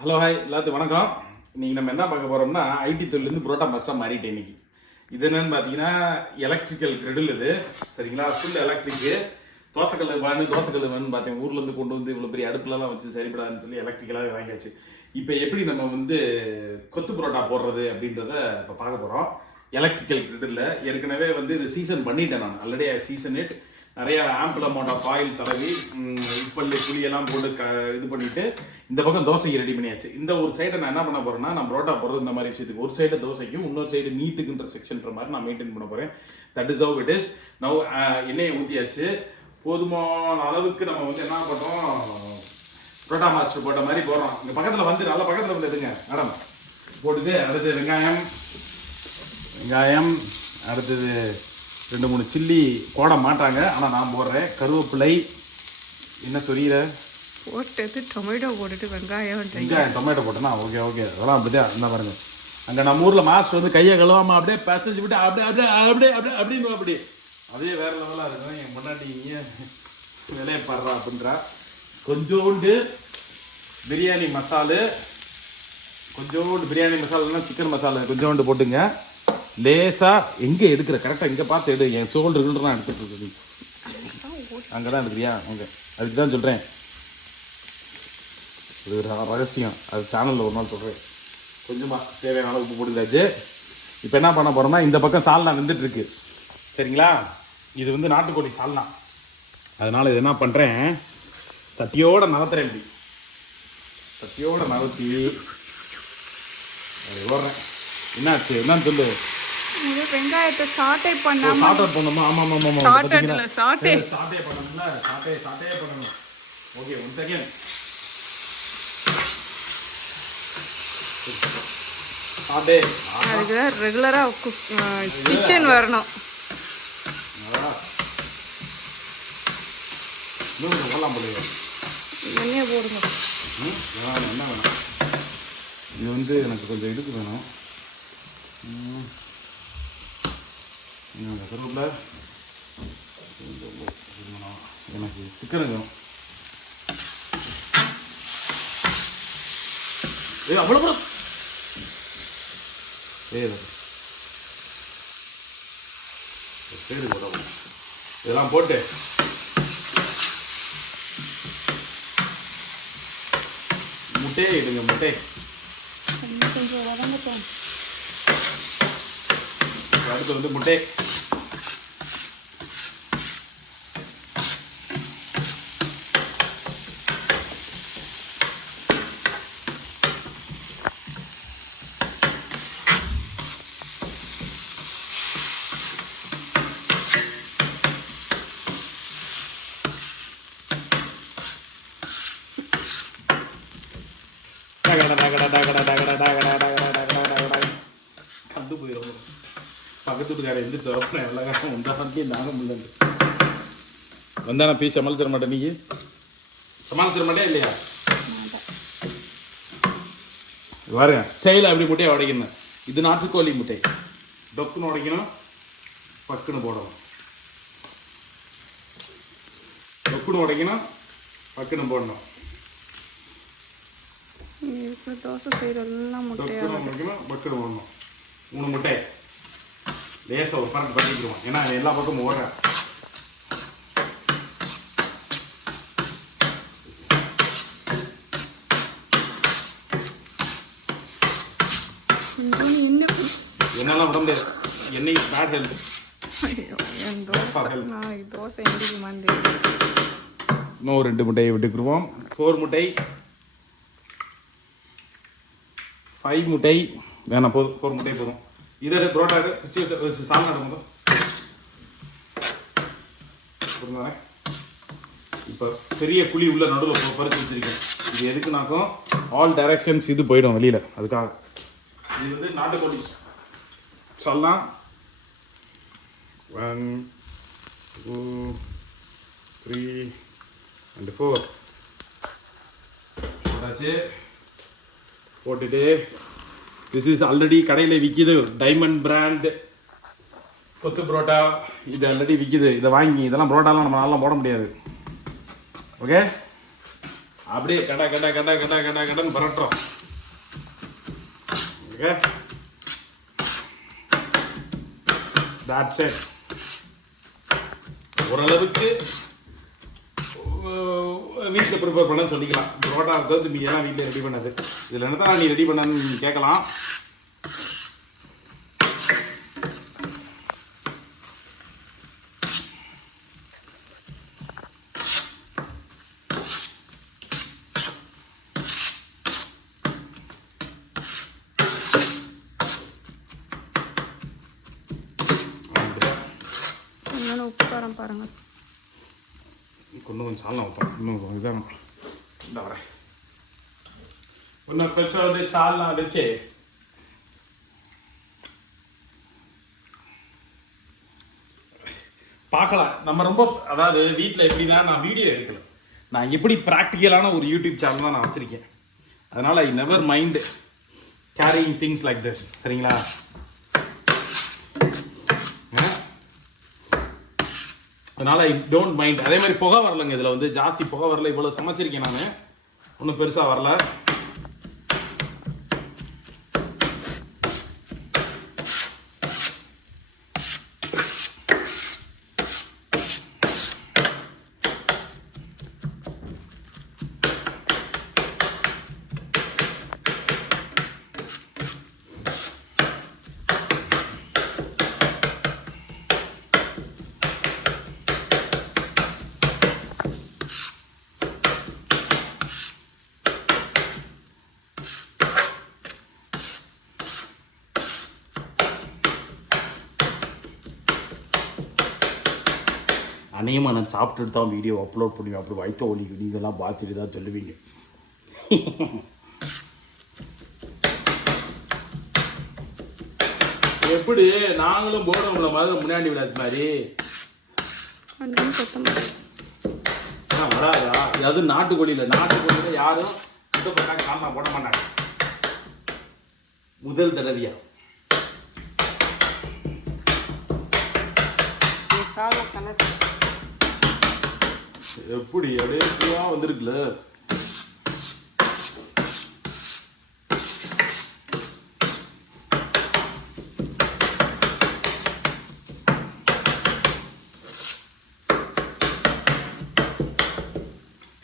Hello hi எல்லாத்துக்கும் வணக்கம். இன்னைக்கு நம்ம என்ன பார்க்க போறோம்னா ஐடி தொழிலேருந்து புரோட்டா மாஸ்டராக மாறிட்டேன் இன்னைக்கு. இது என்னன்னு பார்த்தீங்கன்னா எலக்ட்ரிக்கல் கிரிடில் இது சரிங்களா. ஃபுல் எலக்ட்ரிக்கு தோசைக்கல் வேணும்னு பார்த்தேன். ஊர்லேருந்து கொண்டு வந்து இவ்வளோ பெரிய அடுப்புலலாம் வச்சு சரிப்படாதுன்னு சொல்லி எலக்ட்ரிக்கலாகவே வாங்கியாச்சு. இப்போ எப்படி நம்ம வந்து கொத்து புரோட்டா போடுறது அப்படின்றத இப்போ பார்க்க போகிறோம். எலக்ட்ரிக்கல் கிரிடில் ஏற்கனவே வந்து இது சீசன் பண்ணிட்டேன் நான் ஆல்ரெடி சீசன் இட். நிறைய ஆம்பிள் அமௌண்ட் ஆஃப் ஆயில் தடவி உப்பள்ளி புளியெல்லாம் போட்டு இது பண்ணிட்டு இந்த பக்கம் தோசைக்கு ரெடி பண்ணியாச்சு. இந்த ஒரு சைடை நான் என்ன பண்ண போறேன்னா, நான் புரோட்டா போடுறது இந்த மாதிரி விஷயத்துக்கு ஒரு சைடு தோசைக்கும் இன்னொரு சைடு மீட்டுக்குன்ற செக்ஷன்ற மாதிரி நான் மெயின்டைன் பண்ண போறேன். That is how it is. Now எண்ணெயை ஊற்றியாச்சு. போதுமான அளவுக்கு நம்ம வந்து என்ன பண்ணோம், புரோட்டா மாஸ்டர் போட்ட மாதிரி போடுறோம். இந்த பக்கத்தில் வந்து நல்ல பக்கத்தில் வந்து எடுங்க மேடம் போட்டுட்டு அடுத்து வெங்காயம் அடுத்தது 2-3 சில்லி போட மாட்டாங்க, ஆனால் நான் போடுறேன். கருவேப்பிலை என்ன சொல்லிடுற போட்டது டொமேட்டோ போட்டுட்டு வெங்காயம் டொமேட்டோ போட்டேன்னா ஓகே அதெல்லாம் அப்படிதான் என்ன பாருங்க. அங்கே நம்ம ஊரில் மாஸ்டர் வந்து கையை கழுவாமல் அப்படியே பசஞ்சு விட்டு அப்படின்னு அப்படி அதே வேற லெவலாக இருக்கும். என் முன்னாடி வேலையை பாடுறா அப்படின்றா. கொஞ்சோண்டு பிரியாணி மசாலுன்னா சிக்கன் மசாலா கொஞ்சோண்டு போட்டுங்க. லேசா எங்கே எடுக்கிற கரெக்டாக இங்கே பார்த்து எடு. என் சோல்டருக்குலாம் எடுத்துட்டு இருக்குது. அங்கே தான் எடுக்கிறியா? அங்கே அதுக்கு தான் சொல்கிறேன். இது ஒரு ரகசியம், அது சேனலில் ஒரு நாள் சொல்கிறேன். கொஞ்சமாக தேவையான அளவு உப்பு போட்டுக்காச்சு. இப்போ என்ன பண்ண போகிறோம்னா, இந்த பக்கம் சால்னா வெந்துட்டுருக்கு சரிங்களா. இது வந்து நாட்டுக்கோழி சால்னா. அதனால் இது என்ன பண்ணுறேன், சட்டியோடு நகர்த்துறேன். இப்படி சட்டியோடு நகர்த்தி ஓடுறேன். என்னாச்சு என்னன்னு சொல்லு. வெங்காயத்தை சாட்டே பண்ணணும். ஆமாம் சாட்டே பண்ணணும்ல, சாட்டே பண்ணணும். Okay, 1 second. சாட்டே அதுக்கு ரெகுலராக கிச்சன் வரணும். இன்னும் போடலாம் போடுங்க. எண்ணெயை போடுங்க. என்ன வேணும், இது வந்து எனக்கு கொஞ்சம் இதுக்கு வேணும். கருவேப்பிலை எனக்கு சிக்கன் வேணும். அவ்வளோ கூட பேரு போட இதெல்லாம் போட்டு முட்டையை இடுங்க. முட்டை கொஞ்சம் வதங்கட்டும். அடுத்து வந்து முட்டை கண்டு போயிடும். பக்கத்து வீட்டுக்கார எந்திரிச்சு வரப்போ எல்லா காலம் உண்டாகி நானும் முடியல வந்தா நான் போய் சமாளிச்சிட மாட்டேன். நீ சமாளிச்சிட மாட்டேன் இல்லையா? பாருங்க செயல அப்படி முட்டையை உடைக்கணும். இது நாட்டுக்கோழி முட்டை. டொக்குன்னு உடைக்கணும், பக்குன்னு போடணும். டொக்குன்னு உடைக்கணும், பக்குன்னு போடணும். தோசை செய்யறதெல்லாம் முட்டையாக உடைக்கணும், பக்குன்னு போடணும். 3 முட்டை லேசாக ஒரு பரட்டு பண்ணிக்கிடுவோம். ஏன்னா எல்லா பக்கமும் ஓடுறேன். என்னெல்லாம் விட முடியாது. எண்ணெய் பேட் ஹெல்த். தோசை இன்னும் 2 முட்டையை விட்டுக்குருவோம். 4 முட்டை 5 முட்டை வேணாம், போதும். 4 முட்டை போதும். இதை புரோட்டாக்கு பிச்சு வச்சு சால்னா எடுக்கும். இப்போ பெரிய குழி உள்ள நடுவில் பறிச்சு வச்சிருக்கேன். இது எதுக்குனாக்கும் ஆல் டைரக்ஷன்ஸ் இது போயிடும் வெளியில். அதுக்காக இது வந்து நாட்டுக்கோழி சால்னா. 1 2 3 and 4 போட்டாச்சு. போட்டுட்டு திஸ் இஸ் ஆல்ரெடி கடையில் விற்கிது டைமண்ட் பிராண்ட் கொத்து புரோட்டா. இது ஆல்ரெடி விற்கிது. இதை வாங்கி இதெல்லாம் புரோட்டாலாம் நம்ம நல்லா போட முடியாது. ஓகே, அப்படியே கடன்னு பரட்டுறோம். Okay, that's it. ஓரளவுக்கு வீட்டில் ப்ரிப்பேர் பண்ண சொல்லிக்கலாம். புரோட்டா இருக்கிறது நீ எல்லாம் வீட்டில் ரெடி பண்ணது. இதில் என்ன தான் நீ ரெடி பண்ணன்னு நீங்கள் கேட்கலாம். உப்பு காரம் பாருங்கள். கொஞ்சம் சால்னா ஊற்றோம். இன்னும் இதான் இந்த வரேன். இன்னும் கொஞ்சம் சால்னா வச்சு பார்க்கலாம். நம்ம ரொம்ப அதாவது வீட்டில் எப்படின்னா நான் வீடியோ எடுக்கல, நான் எப்படி ப்ராக்டிக்கலான ஒரு யூடியூப் சேனல் தான் நான் வச்சுருக்கேன். அதனால் I never mind carrying things like this. சரிங்களா? அதனால் ஐ டோன்ட் மைண்ட். அதே மாதிரி புகை வரலைங்க, இதில் வந்து ஜாஸ்தி புகை வரல. இவ்வளோ சமைச்சிருக்கேன் நான், ஒன்றும் பெருசாக வரல. அநேகமாக நான் சாப்பிட்டுட்டு தான் வீடியோ அப்லோட் பண்ணுவேன். அப்படி வயிற்று ஒலிக்கு நீங்கள்லாம் பார்த்துட்டு தான் சொல்லுவீங்க. எப்படி நாங்களும் போடுறோம்ல மாதிரி முன்னாடி விளாஸ் மாதிரி வராதா? அது நாட்டுக்கோழியில் யாரும் கிட்ட போட்டாங்க காமா போட மாட்டாங்க. முதல் தடவையா எப்படி அப்படியே வந்திருக்குல்ல.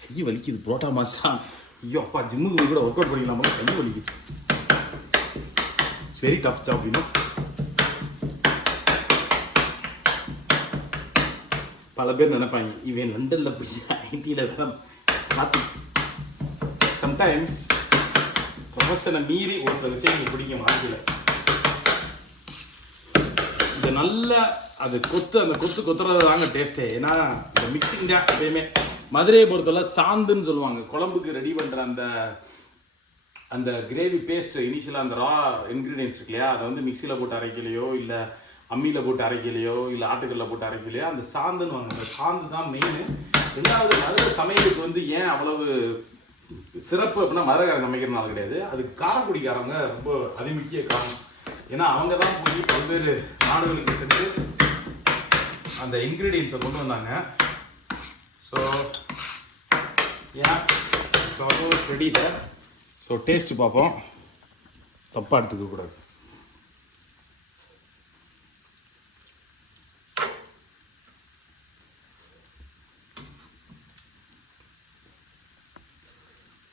கை வலிக்குது புரோட்டா மாசா. ஐயோ அப்பா, ஜிம்முக்கு போய் கூட ஒர்க் அவுட் பண்ணிக்கலாமா? கை வலிக்குது. Very tough job you know. பல பேர் நினைப்பாங்க இவன் லண்டனில் போய் ஐடியில் தான் மாற்றி. சம்டைம்ஸ் ப்ரொஃபஷனை மீறி ஒரு சில விஷயங்கள் பிடிக்கும் வாழ்க்கையில். இந்த நல்ல அது அந்த கொத்துறது தாங்க டேஸ்ட்டே. ஏன்னா இந்த மிக்சிங் தான் எப்பயுமே மதுரையை பொறுத்தவரை சாந்துன்னு சொல்லுவாங்க. குழம்புக்கு ரெடி பண்ணுற அந்த கிரேவி பேஸ்ட் இனிஷியலாக அந்த ரா இன்க்ரீடியன்ஸ் இருக்கு இல்லையா, அதை வந்து மிக்சியில் போட்டு அரைக்கலையோ இல்லை அம்மியில் போட்டு அரைக்கலையோ இல்லை ஆட்டுக்கல்ல போட்டு அரைக்கலையோ அந்த சாந்துன்னு வாங்க. அந்த சாந்து தான் மெயின். ரெண்டாவது மதுரை சமையலுக்கு வந்து ஏன் அவ்வளவு சிறப்பு அப்படின்னா மதுரைக்காரங்க சமைக்கிறனால கிடையாது, அதுக்கு காரக்குடிக்காரங்க ரொம்ப அதிமுக்கிய காரணம். ஏன்னா அவங்க தான் போய் பல்வேறு நாடுகளுக்கு சென்று அந்த இன்க்ரீடியன்ஸை கொண்டு வந்தாங்க. ஸோ ஏன் ஸோ ரெடியில் ஸோ டேஸ்ட்டு பார்ப்போம், தப்பாக எடுத்துக்கக்கூடாது.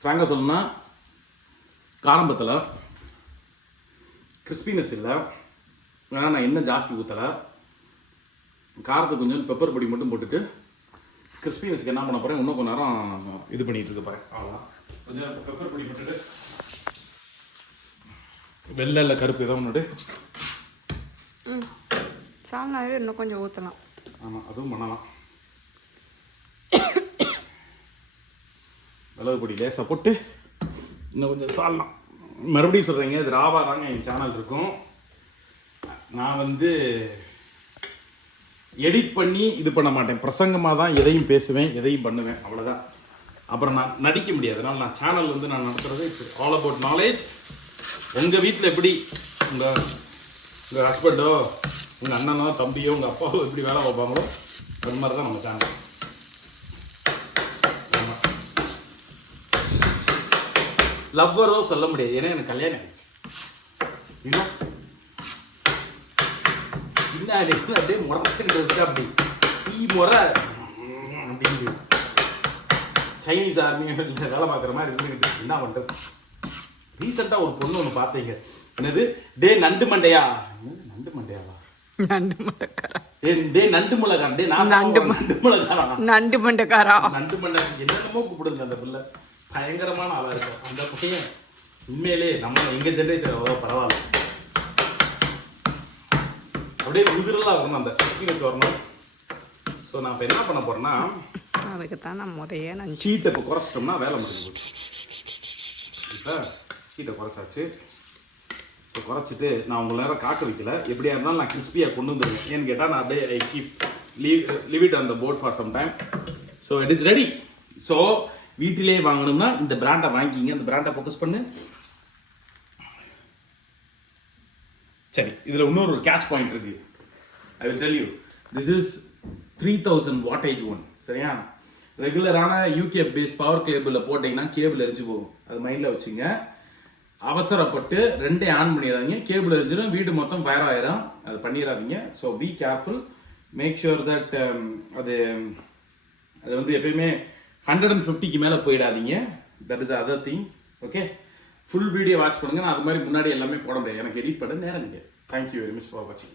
ஃப்ராங்காக சொல்லணும்னா காரம்பத்தில் கிறிஸ்பினஸ் இல்லை. ஆனால் நான் என்ன ஜாஸ்தி ஊற்றலை. காரத்துக்கு கொஞ்சம் பெப்பர் பொடி மட்டும் போட்டுட்டு கிறிஸ்பினஸ்க்கு என்ன பண்ண போகிறேன், இன்னும் கொஞ்சம் நேரம் இது பண்ணிகிட்டு இருக்க போகிறேன். அவ்வளோதான். கொஞ்சம் பெப்பர் பொடி போட்டுட்டு வெள்ளை இல்லை கருப்பு எதாவது ஒன்று சால்னாவே இன்னும் கொஞ்சம் ஊற்றலாம். ஆமாம், அதுவும் பண்ணலாம். மிளகு பொடி லேசாக போட்டு இன்னும் கொஞ்சம் சால்னா. மறுபடியும் சொல்கிறீங்க, இது ராவா தாங்க என் சேனல் இருக்கும். நான் வந்து எடிட் பண்ணி இது பண்ண மாட்டேன். பிரசங்கமாக தான் எதையும் பேசுவேன், எதையும் பண்ணுவேன், அவ்வளோதான். அப்புறம் நான் நடிக்க முடியாது. அதனால் நான் சேனல் வந்து நான் நடத்துகிறது இட்ஸ் ஆல் அபவுட் நாலேஜ். உங்கள் வீட்டில் எப்படி உங்கள் ஹஸ்பண்டோ உங்கள் அண்ணனோ தம்பியோ உங்கள் அப்பாவோ எப்படி வேலை வைப்பாங்களோ அது மாதிரி தான் நம்ம சேனல். லவ்வரோ சொல்ல முடியாது, ஏன்னா எனக்கு கல்யாணம் ஆயிடுச்சு. இன்னும் பின்னாடி அப்படியே முறைச்சிக்கிட்டு இருக்கு, அப்படி டீ முறை அப்படிங்குது. சைனீஸ் ஆர்மி வேலை பார்க்குற மாதிரி இருந்துக்கிட்டு என்ன பண்ணுறது. ரீசெண்டாக ஒரு பொண்ணு ஒன்று பார்த்தீங்க, என்னது டே நண்டு மண்டையா, நண்டு மண்டையாவா, நண்டு மண்டக்காரா, டே நண்டு முளைக்காரன், டே நான் நண்டு முளைக்காரன், நண்டு மண்டக்காரா, நண்டு மண்டை என்னென்னமோ கூப்பிடுங்க. அந்த பிள்ளை பயங்கரமான ஆளாக இருக்கும். அந்த பையன் உண்மையிலே நம்ம எங்கள் ஜென்ரேஷன் அவ்வளோ பரவாயில்ல, அப்படியே உதிரெல்லாம் வரணும், அந்த எக்ஸ்பீரியன்ஸ் வரணும். ஸோ நான் இப்போ என்ன பண்ண போகிறேன்னா, அதுக்கு தான் நான் முதையே நான் ஹீட்டை இப்போ குறைச்சிட்டோம்னா வேலை முடிஞ்சு. இப்போ ஹீட்டை குறைச்சாச்சு. இப்போ குறைச்சிட்டு நான் உங்களை நேரம் காக்க வைக்கல, எப்படியா இருந்தாலும் நான் கிறிஸ்பியாக கொண்டு வந்துடுவேன். ஏன்னு கேட்டால் நான் அப்படியே I keep leave it on the board for some time. So it is ready. So வீட்டிலே வாங்கணும்னா இந்த பிராண்டை வாங்கிக்கிங்க. இந்த பிராண்டை ஃபோக்கஸ் பண்ணு. சரி, இதில் இன்னொரு கேட்ச் பாயிண்ட் இருக்கு. I will tell you, this is 3000 wattage one. சரியா? ரெகுலரான யூகே பேஸ் பவர் கேபிளில் போட்டிங்கன்னா கேபிள் எரிஞ்சு போகும். அது மைண்டில் வச்சுங்க. அவசரப்பட்டு ரெண்டே ஆன் பண்ணிடாதீங்க, கேபிள் எரிஞ்சிடும், வீடு மொத்தம் ஃபயர் ஆயிரும். அது பண்ணிடாதீங்க. So be careful, make sure that அது வந்து எப்பயுமே 150க்கு மேலே போயிடாதீங்க. That is other thing. Okay, full video watch பண்ணுங்க. நான் அது மாதிரி முன்னாடி எல்லாமே போட முடியாது, எனக்கு எடிட் பண்ண நேரம் இல்லை. தேங்க்யூ வெரி மச் ஃபார் வாட்சிங்.